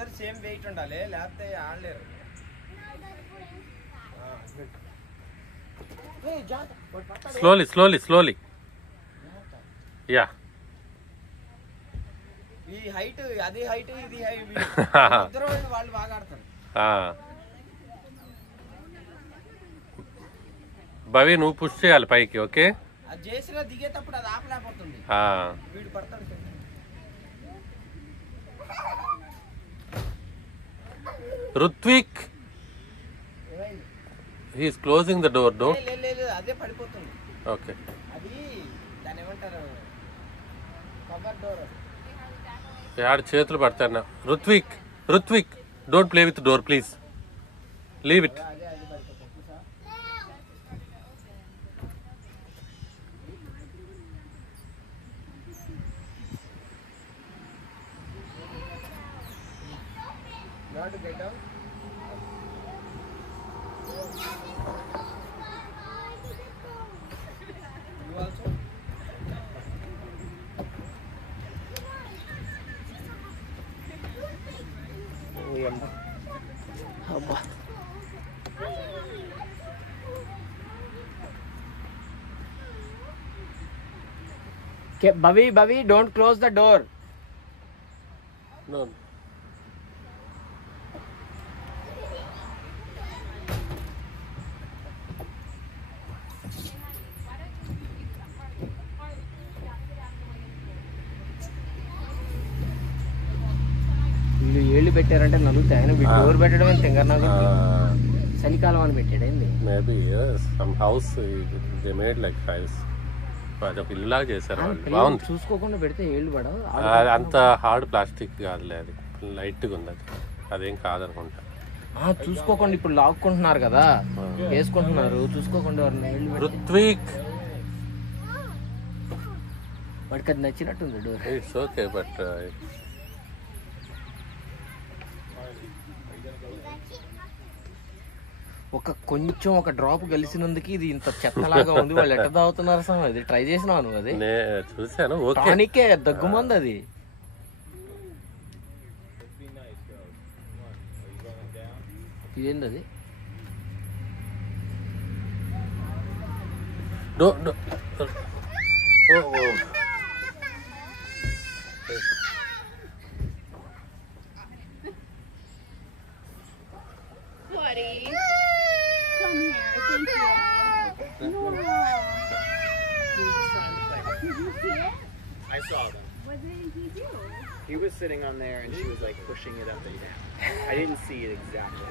ఇద్దరు same weight ఉండాలి, లేకపోతే ఆడలేరు. Slowly slowly slowly. యా, ఈ హైట్ అది హైట్ ఇది హైట్ ఇద్దరు వాళ్ళు బాగా ఆడతారు. భవి నువ్వు పుష్ చేయాలి పైకి. ఓకే, అది చేసినా దిగేటప్పుడు అది ఆపలేకపోతుంది, వీడు పడతాడు. Ruthvik, he is closing the door. No, లేదు అదే పడిపోతుంది. ఓకే, అది దాని ఏమంటారు, కవర్ డోర్. యాడ్ చేతులు పడతాను. Ruthvik, Ruthvik, don't play with door please, leave it. Not to get down. You also? Oh, yamba. Abba. Okay, Bhavi, don't close the door. No. ఏళ్ళు పెట్టారంటే నలుగుతాయి. డోర్ పెట్టడం తింగర్నాకు చలికాలం అని పెట్టాడండి. Maybe some house they made like house, అదొక ఇల్లులాగా చేశారు వాళ్ళు. బాగుంది. చూసుకోకుండా పెడితే ఏళ్ళు పడవు. అంత హార్డ్ ప్లాస్టిక్ కాదులే, అది లైట్గా ఉంది. అదేం కాదనుకుంటా. చూసుకోకుండా ఇప్పుడు లాక్కుంటున్నారు కదా, వేసుకుంటున్నారు. చూసుకోకుండా రుత్విక్, వాడికి అది నచ్చినట్టుంది డోర్. ఇట్స్ ఓకే, బట్ కొంచెం ఒక డ్రాప్ కలిసినందుకు ఇది ఇంత చెత్తలాగా ఉంది. వాళ్ళు ఎట్ట తాగుతున్నారు సార్? అది ట్రై చేసినావు నువ్వు? అది చూసాను. టానికే దగ్గుమంది అది. ఇదేంది అది? Buddy, come here. Thank you. No. Did you see it? I saw them. What did he do? He was sitting on there and she was like pushing it up and down. I didn't see it exactly.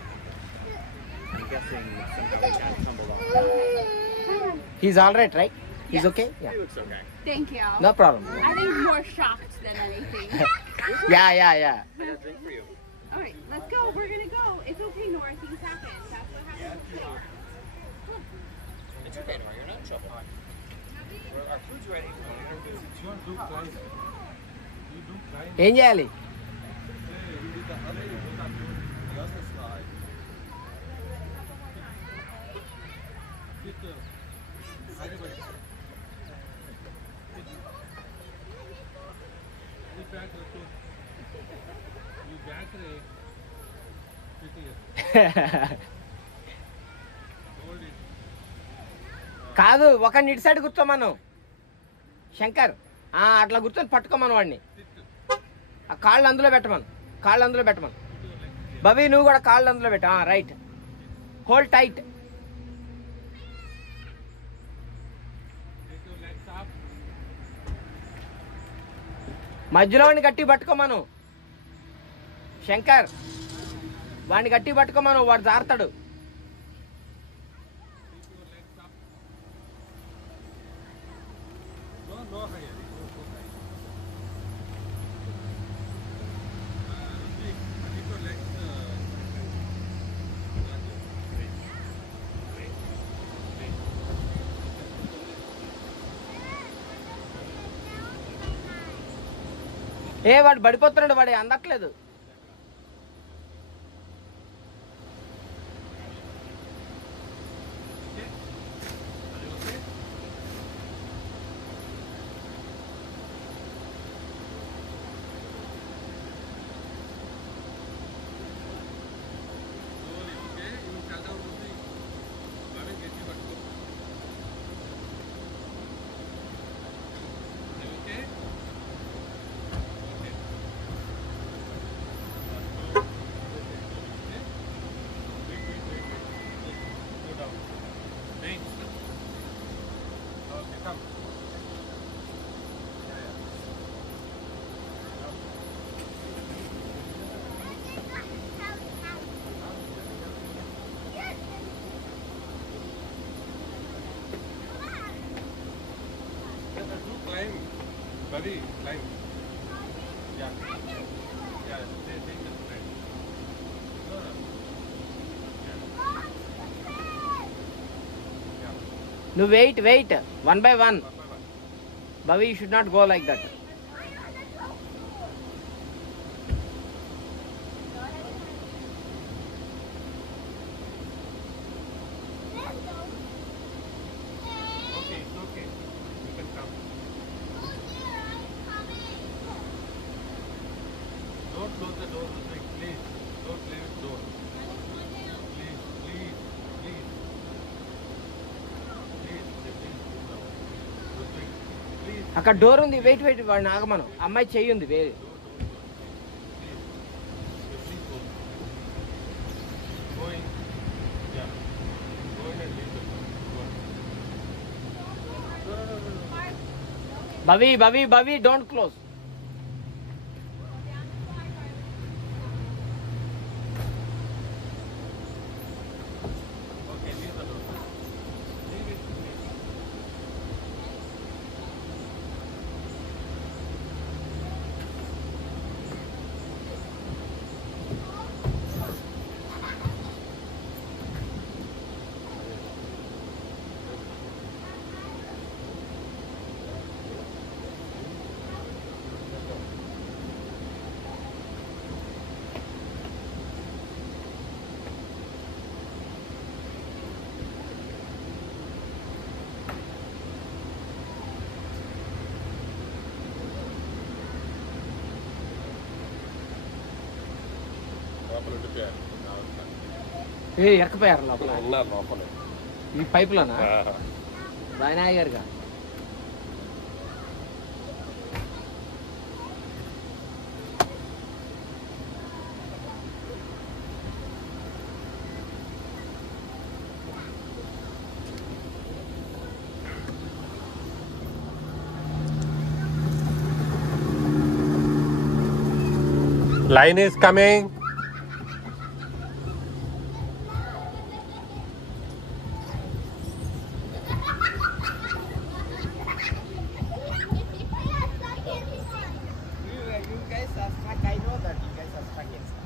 I'm guessing somehow he kind of tumbled off. He's all right, right? He's Yes. okay? Yeah. He looks okay. Thank you. No problem. I think more shocked than anything. Yeah. I got a drink for you. All right, let's go. We're gonna go. It's okay, Nora. Things happen. That's what happens. It's okay, Nora. You're not in trouble. Our food's ready. ఏం చేయాలి? కాదు, ఒక ఇటు side కూర్చోమను Shankar. అట్లా కూర్చొని పట్టుకోమను వాడిని. ఆ కాళ్ళు అందులో పెట్టమను, కాళ్ళు అందులో పెట్టమను. భవి నువ్వు కూడా కాళ్ళు అందులో పెట్టు. Right, hold tight. మధ్యలో వాడిని గట్టి పట్టుకోమను శంకర్. వాడిని గట్టి పట్టుకోమను, వాడు జారుతాడు. వాడు పడిపోతున్నాడు, వాడు అందట్లేదు. నువ్వు wait 1 by 1. Bhavi, you should not go like that. Okay, it's okay. You can come. Don't close the door, Ritwik, please. Don't leave it door. Please, please, please. Please, Ritwik, please. అక్కడ door ఉంది. Wait వాడిని ఆగమను. అమ్మాయి చెయ్యి ఉంది వేరే. Please go. Go in. Yeah. Go in and leave the door. Go on. Bhavi, don't close. Okay, leave the door. Leave it. లోపల ఉండిపోయారు. ఎక్కపోయారు లోపల. ఉన్నారు లోపల. ఈ పైపులోనా బాగానే ఆగారుగా. Line is coming. You guys are stuck. I know that you guys are stuck in stuff.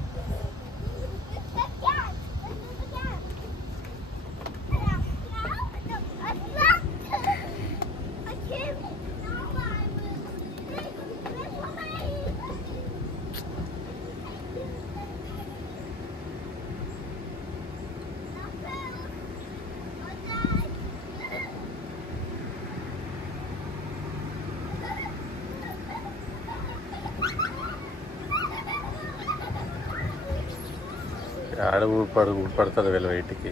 ఆడ ఊడిపడుతుంది వీళ్ళ వెయిట్కి.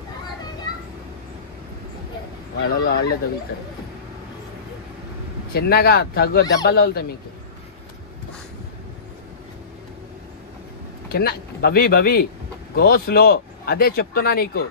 వాళ్ళే తగులుతారు. చిన్నగా దెబ్బలు తగులుతాయి మీకు. చిన్న భవి గో స్లో. అదే చెప్తున్నా నీకు.